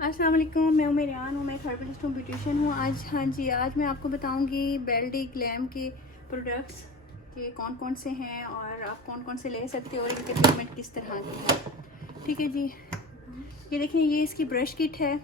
अस्सलाम वालेकुम, मैं उमेरान हूँ। मैं एक हर्बलिस्ट हूँ, ब्यूटिशियन हूँ। आज मैं आपको बताऊँगी बेल्डी ग्लैम के प्रोडक्ट्स के कौन कौन से हैं और आप कौन कौन से ले सकते हो और इनके पेमेंट किस तरह की है। ठीक है जी, ये देखें, ये इसकी ब्रश किट है।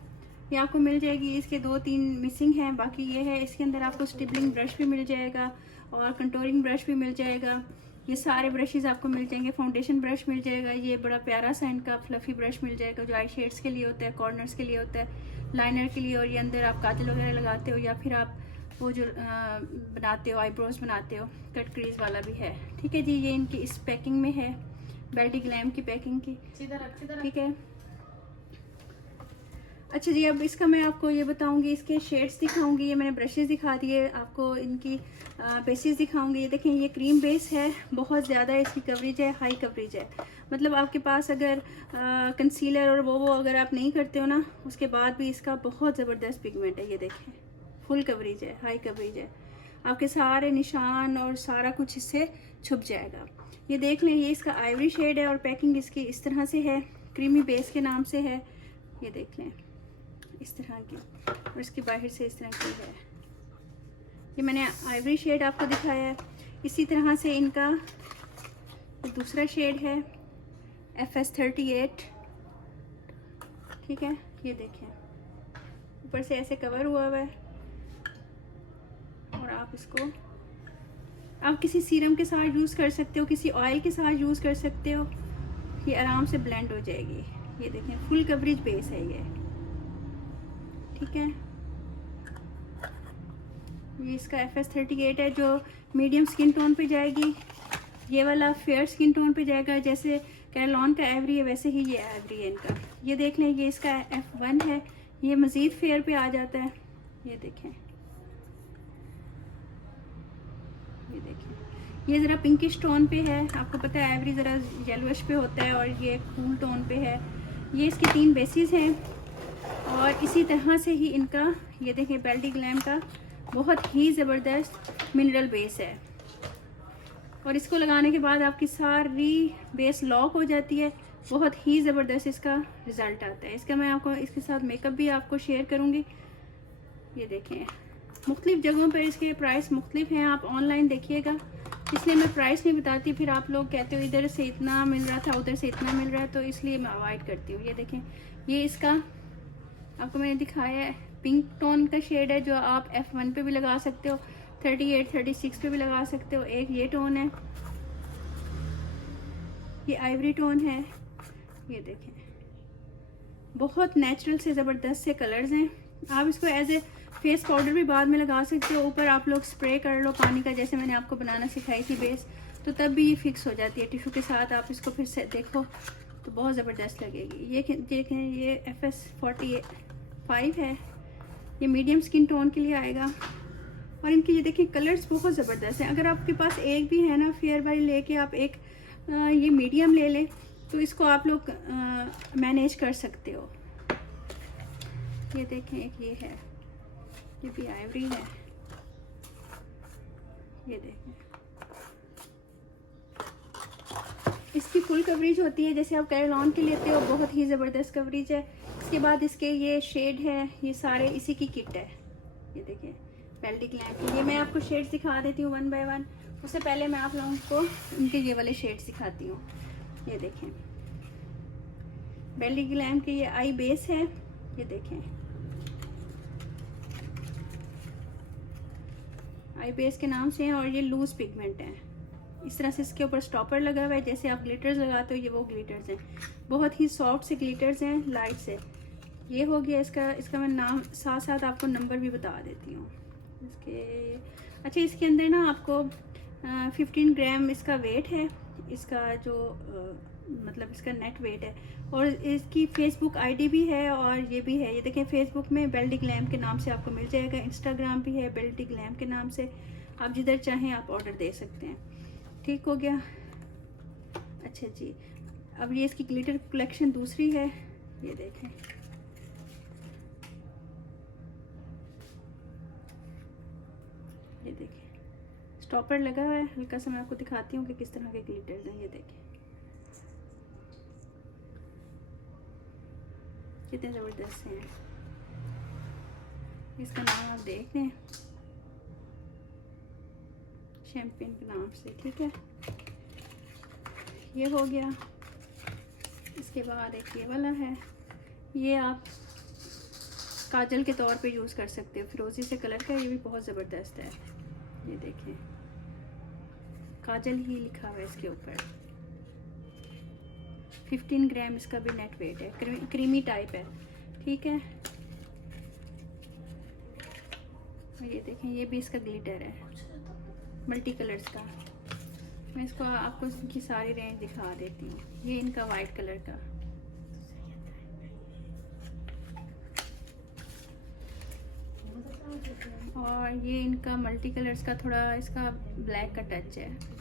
ये आपको मिल जाएगी, इसके 2-3 मिसिंग हैं, बाकी ये है। इसके अंदर आपको स्टिपलिंग ब्रश भी मिल जाएगा और कंटूरिंग ब्रश भी मिल जाएगा। ये सारे ब्रशेस आपको मिल जाएंगे। फाउंडेशन ब्रश मिल जाएगा, ये बड़ा प्यारा सा इनका फ्लफी ब्रश मिल जाएगा जो आई शेड्स के लिए होता है, कॉर्नर्स के लिए होता है, लाइनर के लिए, और ये अंदर आप काजल वगैरह लगाते हो या फिर आप वो जो बनाते हो, आईब्रोज बनाते हो, कट क्रीज वाला भी है। ठीक है जी, ये इनकी इस पैकिंग में है, बेल्डी ग्लैम की पैकिंग की। ठीक है, अच्छा जी, अब इसका मैं आपको ये बताऊंगी, इसके शेड्स दिखाऊंगी। ये मैंने ब्रशेस दिखा दिए आपको, इनकी बेसिस दिखाऊंगी। ये देखें, ये क्रीम बेस है, बहुत ज़्यादा इसकी कवरेज है, हाई कवरेज है। मतलब आपके पास अगर कंसीलर और वो अगर आप नहीं करते हो ना, उसके बाद भी इसका बहुत ज़बरदस्त पिगमेंट है। ये देखें, फुल कवरेज है, हाई कवरेज है, आपके सारे निशान और सारा कुछ इससे छुप जाएगा। ये देख लें, ये इसका आइवरी शेड है और पैकिंग इसकी इस तरह से है, क्रीमी बेस के नाम से है। ये देख लें इस तरह की, और इसकी बाहर से इस तरह की है। ये मैंने आइवरी शेड आपको दिखाया है। इसी तरह से इनका दूसरा शेड है FS38। ठीक है, ये देखें, ऊपर से ऐसे कवर हुआ हुआ है और आप इसको किसी सीरम के साथ यूज़ कर सकते हो, किसी ऑयल के साथ यूज़ कर सकते हो। ये आराम से ब्लेंड हो जाएगी। ये देखें, फुल कवरेज बेस है ये। ठीक है, ये इसका FS38 है जो मीडियम स्किन टोन पे जाएगी। ये वाला फेयर स्किन टोन पे जाएगा, जैसे कैरलॉन का एवरी है वैसे ही ये एवरी है इनका। ये देख लें, ये इसका F1 है, ये मज़ीद फेयर पे आ जाता है। ये देखें, ये देखें, ये ज़रा पिंकिश टोन पे है। आपको पता है एवरी ज़रा येलोइश पे होता है और ये कूल टोन पे है। ये इसकी 3 बेसिस हैं और इसी तरह से ही इनका, ये देखें, बेल्डी ग्लैम का बहुत ही ज़बरदस्त मिनरल बेस है और इसको लगाने के बाद आपकी सारी बेस लॉक हो जाती है। बहुत ही ज़बरदस्त इसका रिज़ल्ट आता है। इसका मैं आपको इसके साथ मेकअप भी आपको शेयर करूँगी। ये देखें, मुख्तलिफ़ जगहों पर इसके प्राइस मुख्तलिफ हैं, आप ऑनलाइन देखिएगा, इसलिए मैं प्राइस नहीं बताती। फिर आप लोग कहते हो इधर से इतना मिल रहा था, उधर से इतना मिल रहा है, तो इसलिए मैं अवॉइड करती हूँ। ये देखें, ये इसका आपको मैंने दिखाया है, पिंक टोन का शेड है जो आप F1 पे भी लगा सकते हो, 38, 36 पे भी लगा सकते हो। एक ये टोन है, ये आइवरी टोन है। ये देखें, बहुत नेचुरल से ज़बरदस्त से कलर्स हैं। आप इसको एज ए फेस पाउडर भी बाद में लगा सकते हो। ऊपर आप लोग स्प्रे कर लो पानी का, जैसे मैंने आपको बनाना सिखाई थी बेस, तो तब भी ये फिक्स हो जाती है। टिश्यू के साथ आप इसको फिर से देखो तो बहुत ज़बरदस्त लगेगी। ये देखें, ये FS45 है, ये मीडियम स्किन टोन के लिए आएगा। और इनके ये देखें कलर्स बहुत ज़बरदस्त हैं। अगर आपके पास एक भी है ना फेयर वाली लेके आप एक ये मीडियम ले लें तो इसको आप लोग मैनेज कर सकते हो। ये देखें, एक ये है, ये भी आइवरी है। ये देखें, इसकी फुल कवरेज होती है, जैसे आप कैरलॉन की लेते हो, बहुत ही ज़बरदस्त कवरेज है। इसके बाद इसके ये शेड है, ये सारे इसी की किट है। ये देखें, बेल्डी ग्लैम की। ये मैं आपको शेड्स दिखा देती हूँ 1 बाय 1। उससे पहले मैं आप लोगों को इनके ये वाले शेड्स दिखाती हूँ। ये देखें, बेल्डी ग्लैम की ये आई बेस है। ये देखें, आई बेस के नाम से है और ये लूज पिगमेंट है। इस तरह से इसके ऊपर स्टॉपर लगा हुआ है, जैसे आप ग्लिटर्स लगाते हो, ये वो ग्लिटर्स हैं। बहुत ही सॉफ्ट से ग्लिटर्स हैं, लाइट से। ये हो गया इसका मैं नाम साथ साथ आपको नंबर भी बता देती हूँ इसके। अच्छा, इसके अंदर ना आपको 15 ग्राम इसका वेट है, इसका जो मतलब इसका नेट वेट है। और इसकी फेसबुक आईडी भी है और ये भी है। ये देखें, फेसबुक में बेल्डी ग्लैम के नाम से आपको मिल जाएगा, इंस्टाग्राम भी है बेल्डी ग्लैम के नाम से। आप जिधर चाहें आप ऑर्डर दे सकते हैं। ठीक हो गया। अच्छा जी, अब ये इसकी ग्लिटर कलेक्शन दूसरी है। ये देखें, ये देखें, स्टॉपर लगा हुआ है। हल्का सा मैं आपको दिखाती हूँ कि किस तरह के ग्लिटर्स हैं। ये देखें, कितने ज़बरदस्त हैं। इसका नाम आप देख लें, शैम्पेन के नाम से, ठीक है। ये हो गया। इसके बाद एक ये वाला है, ये आप काजल के तौर पे यूज़ कर सकते हो, फिरोजी से कलर का, ये भी बहुत ज़बरदस्त है। ये देखें, काजल ही लिखा हुआ है इसके ऊपर। 15 ग्राम इसका भी नेट वेट है, क्रीमी टाइप है, ठीक है। और ये देखें, ये भी इसका ग्लिटर है, मल्टी कलर्स का। मैं इसको आपको इनकी सारी रेंज दिखा देती हूँ। ये इनका वाइट कलर का, और ये इनका मल्टी कलर्स का, थोड़ा इसका ब्लैक का टच है।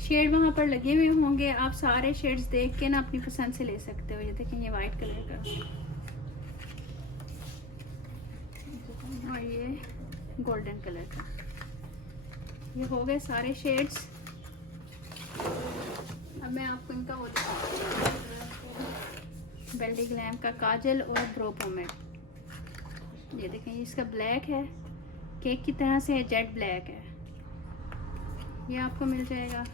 शेड वहाँ पर लगे हुए होंगे, आप सारे शेड्स देख के ना अपनी पसंद से ले सकते हो। ये देखें, ये वाइट कलर का, और ये गोल्डन कलर का। ये हो गए सारे शेड्स। अब मैं आपको इनका वो दिखाती हूँ, बेल्डी ग्लैम का काजल और ब्रो पोमेड। ये देखें, इसका ब्लैक है, केक की तरह से है, जेट ब्लैक है। ये आपको मिल जाएगा,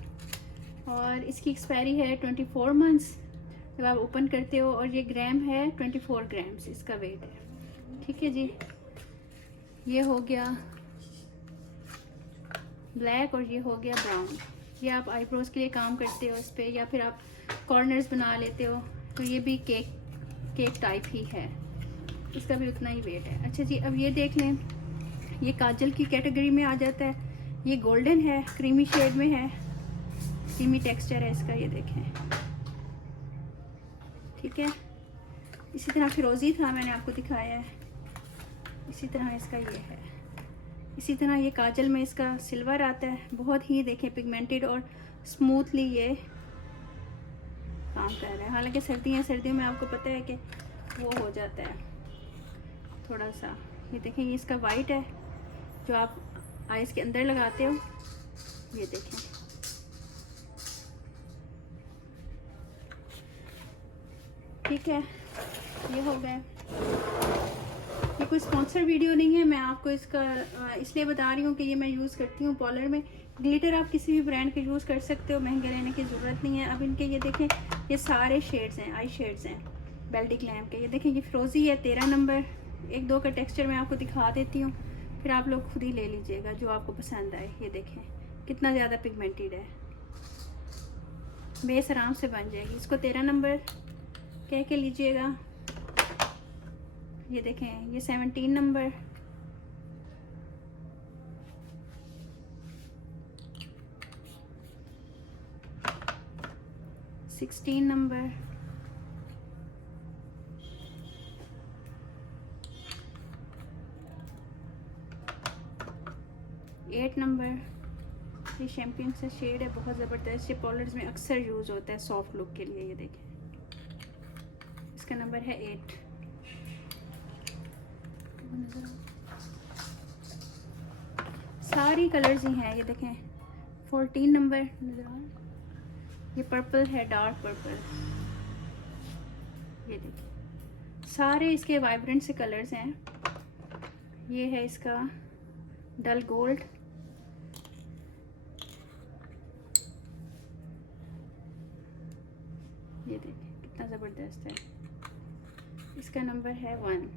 और इसकी एक्सपायरी है 24 मंथ्स जब आप ओपन करते हो, और ये ग्राम है 24 ग्राम्स इसका वेट है, ठीक है जी। ये हो गया ब्लैक, और ये हो गया ब्राउन। ये आप आईब्रोज़ के लिए काम करते हो इस पर, या फिर आप कॉर्नर्स बना लेते हो, तो ये भी केक टाइप ही है, इसका भी उतना ही वेट है। अच्छा जी, अब ये देख लें, ये काजल की कैटेगरी में आ जाता है। ये गोल्डन है, क्रीमी शेड में है, क्रीमी टेक्सचर है इसका, ये देखें, ठीक है। इसी तरह फिरोजी था, मैंने आपको दिखाया है, इसी तरह इसका ये है। इसी तरह ये काजल में इसका सिल्वर आता है, बहुत ही देखें पिगमेंटेड और स्मूथली ये काम कर रहा है। हालांकि सर्दियों में आपको पता है कि वो हो जाता है थोड़ा सा। ये देखें, ये इसका वाइट है जो आप आइज़ के अंदर लगाते हो, ये देखें, ठीक है। ये हो गया। ये कोई स्पॉन्सर वीडियो नहीं है, मैं आपको इसका इसलिए बता रही हूँ कि ये मैं यूज़ करती हूँ पॉलर में। ग्लिटर आप किसी भी ब्रांड के यूज़ कर सकते हो, महंगे लेने की ज़रूरत नहीं है। अब इनके ये देखें, ये सारे शेड्स हैं, आई शेड्स हैं बेल्डी ग्लैम के। ये देखें, ये फिरोजी है 13 नंबर। 1-2 का टेक्सचर मैं आपको दिखा देती हूँ, फिर आप लोग खुद ही ले लीजिएगा जो आपको पसंद आए। ये देखें कितना ज़्यादा पिगमेंटेड है, बेस आराम से बन जाएगी। इसको 13 नंबर कह के लीजिएगा। ये देखें, ये 17 नंबर, सिक्सटीन नंबर, 8 नंबर। ये शैम्पेन से शेड है, बहुत ज़बरदस्त। ये पॉलर्स में अक्सर यूज़ होता है सॉफ्ट लुक के लिए। ये देखें, इसका नंबर है 8। सारी कलर्स ही हैं, ये देखें 14 नंबर नजर आ रहा है। ये पर्पल है, डार्क पर्पल। ये देखें, सारे इसके वाइब्रेंट से कलर्स हैं। ये है इसका डल गोल्ड, ये देखें कितना ज़बरदस्त है। इसका नंबर है 1,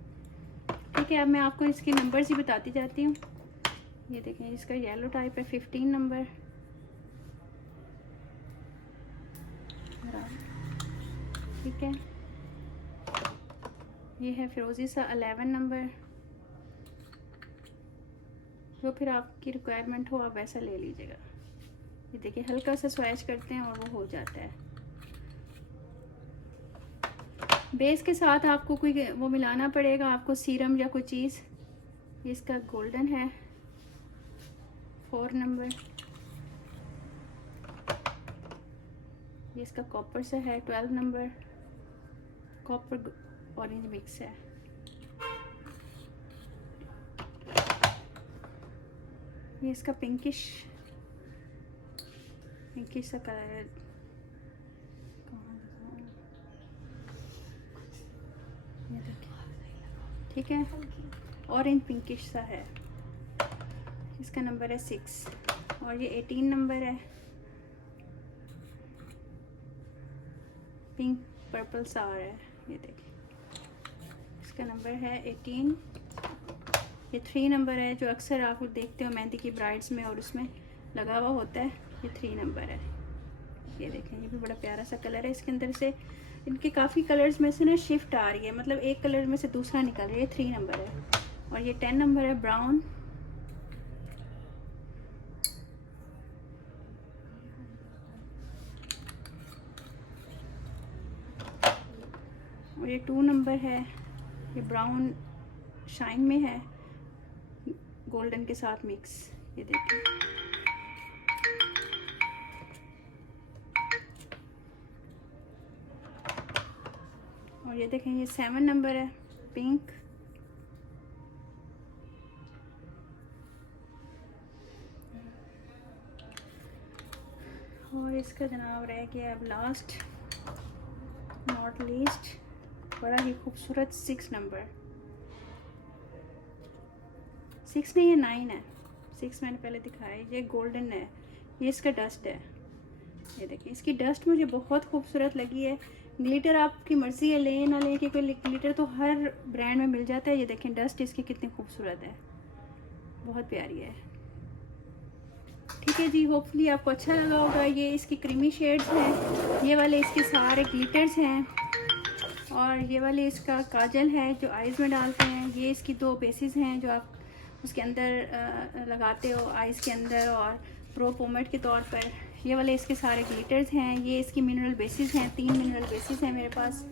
ठीक है। अब मैं आपको इसके नंबर्स ही बताती जाती हूँ। ये देखें, इसका येलो टाइप है, 15 नंबर, ठीक है। ये है फिरोजी सा 11 नंबर, जो फिर आपकी रिक्वायरमेंट हो आप वैसा ले लीजिएगा। ये देखिए, हल्का सा स्वैच करते हैं और वो हो जाता है। बेस के साथ आपको कोई वो मिलाना पड़ेगा, आपको सीरम या कोई चीज़। ये इसका गोल्डन है, 4 नंबर। ये इसका कॉपर से है, 12 नंबर, कॉपर ऑरेंज मिक्स है। ये इसका पिंकिश सा कलर है, ये देखिए, ठीक है, ऑरेंज पिंकिश सा है। इसका नंबर है 6 और ये 18 नंबर है, पिंक पर्पल सा आ रहा है। ये देखिए, इसका नंबर है 18। ये 3 नंबर है, जो अक्सर आप देखते हो मेहंदी की ब्राइड्स में और उसमें लगा हुआ होता है। ये 3 नंबर है। ये देखें, ये भी बड़ा प्यारा सा कलर है। इसके अंदर से इनके काफ़ी कलर्स में से ना शिफ्ट आ रही है, मतलब एक कलर में से दूसरा निकल रहा है। ये 3 नंबर है और ये 10 नंबर है, ब्राउन। और ये 2 नंबर है, ये ब्राउन शाइन में है, गोल्डन के साथ मिक्स। ये देखिए, और ये देखें, ये 7 नंबर है, पिंक। और इसका जनाब रह गया अब लास्ट नॉट लीस्ट, बड़ा ही खूबसूरत 6 नंबर। 6 नहीं, ये 9 है। 6 मैंने पहले दिखाया। ये गोल्डन है, ये इसका डस्ट है। ये देखिए, इसकी डस्ट मुझे बहुत खूबसूरत लगी है। ग्लिटर आपकी मर्ज़ी है, ले ना ले, क्योंकि ग्लिटर तो हर ब्रांड में मिल जाता है। ये देखें, डस्ट इसकी कितनी खूबसूरत है, बहुत प्यारी है। ठीक है जी, होपफुली आपको अच्छा लगा होगा। ये इसकी क्रीमी शेड्स हैं, ये वाले इसके सारे ग्लिटर्स हैं, और ये वाले इसका काजल है जो आइज़ में डालते हैं। ये इसकी 2 बेसिस हैं जो आप उसके अंदर लगाते हो आइज़ के अंदर, और प्रो पोमेट के तौर पर। ये वाले इसके सारे ग्लिटर्स हैं। ये इसकी मिनरल बेसिस हैं, 3 मिनरल बेसिस हैं मेरे पास।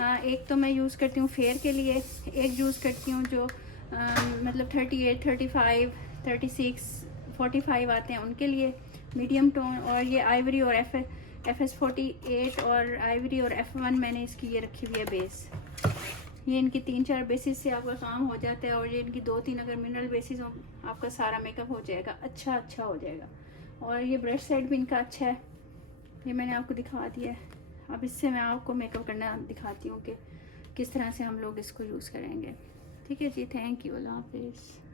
एक तो मैं यूज़ करती हूँ फेयर के लिए, एक यूज़ करती हूँ जो मतलब 38, 35, 36, 45 आते हैं उनके लिए, मीडियम टोन। और ये आइवरी और FS48 और आइवरी और F1 मैंने इसकी ये रखी हुई है बेस। ये इनकी 3-4 बेसिस से आपका काम हो जाता है, और ये इनकी 2-3 अगर मिनरल बेसिस हो, आपका सारा मेकअप हो जाएगा, अच्छा हो जाएगा। और ये ब्रश सेट भी इनका अच्छा है, ये मैंने आपको दिखा दिया है। अब इससे मैं आपको मेकअप करना दिखाती हूँ कि किस तरह से हम लोग इसको यूज़ करेंगे। ठीक है जी, थैंक यू, अल्लाह हाफिज़।